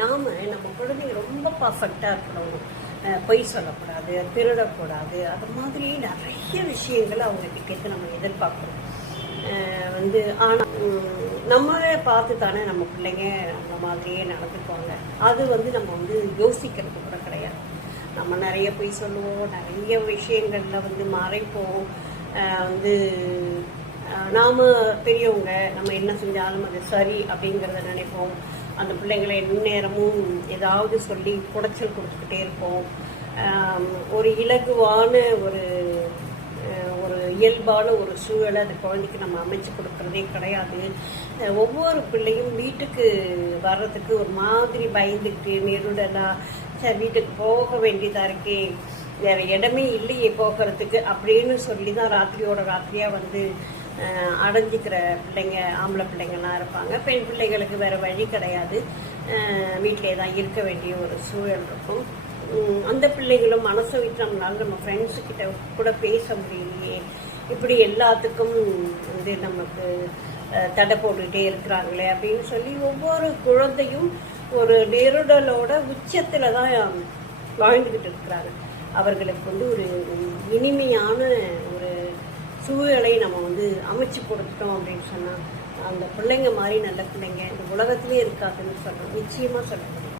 நம்ம குழந்தைங்க ரொம்ப பர்ஃபெக்டாக இருக்கணும், பொய் சொல்லக்கூடாது, திருடக்கூடாது, அது மாதிரி நிறைய விஷயங்கள் அவங்கக்கிட்ட நம்ம எதிர்பார்க்குறோம். ஆனால் நம்மளே பார்த்து தானே நம்ம பிள்ளைங்க அந்த மாதிரியே நடந்துக்குவாங்க. அது நம்ம யோசிக்கிறது கூட கிடையாது. நம்ம நிறைய பொய் சொல்லுவோம், நிறைய விஷயங்களில் மறைப்போம். நாம் பெரியவங்க நம்ம என்ன செஞ்சாலும் அது சரி அப்படிங்கிறத நினைப்போம். அந்த பிள்ளைங்களை எந்நேரமும் ஏதாவது சொல்லி குடைச்சல் கொடுத்துக்கிட்டே இருப்போம். ஒரு இலகுவான ஒரு இயல்பான ஒரு சூழலை அந்த குழந்தைக்கு நம்ம அமைச்சு கொடுக்கறதே கிடையாது. ஒவ்வொரு பிள்ளையும் வீட்டுக்கு வர்றதுக்கு ஒரு மாதிரி பயந்துக்கிட்டு நெருடலாக, சரி வீட்டுக்கு போக வேண்டியதாக இருக்கே, வேறு இடமே இல்லையே போகிறதுக்கு அப்படின்னு சொல்லி தான் ராத்திரியாக அடைஞ்சிக்கிற பிள்ளைங்க, ஆம்பளை பிள்ளைங்கள்லாம் இருப்பாங்க. பெண் பிள்ளைகளுக்கு வேறு வழி கிடையாது, வீட்டிலே தான் இருக்க வேண்டிய ஒரு சூழல் இருக்கும். அந்த பிள்ளைகளும் மனசை விட்டு நம்ம ஃப்ரெண்ட்ஸுக்கிட்ட கூட பேச முடியலையே, இப்படி எல்லாத்துக்கும் நமக்கு தடை போட்டுக்கிட்டே இருக்கிறாங்களே அப்படின்னு சொல்லி ஒவ்வொரு குழந்தையும் ஒரு நெருடலோட உச்சத்தில் தான் வாழ்ந்துக்கிட்டு இருக்கிறாங்க. அவர்களுக்கு ஒரு இனிமையான ஒரு சூழலை நம்ம அமைச்சு கொடுத்துட்டோம் அப்படின்னு சொன்னால் அந்த பிள்ளைங்க மாதிரி நல்ல பிள்ளைங்க இந்த உலகத்திலே இருக்காதுன்னு சொல்கிறோம். நிச்சயமாக சொல்கிறோம்.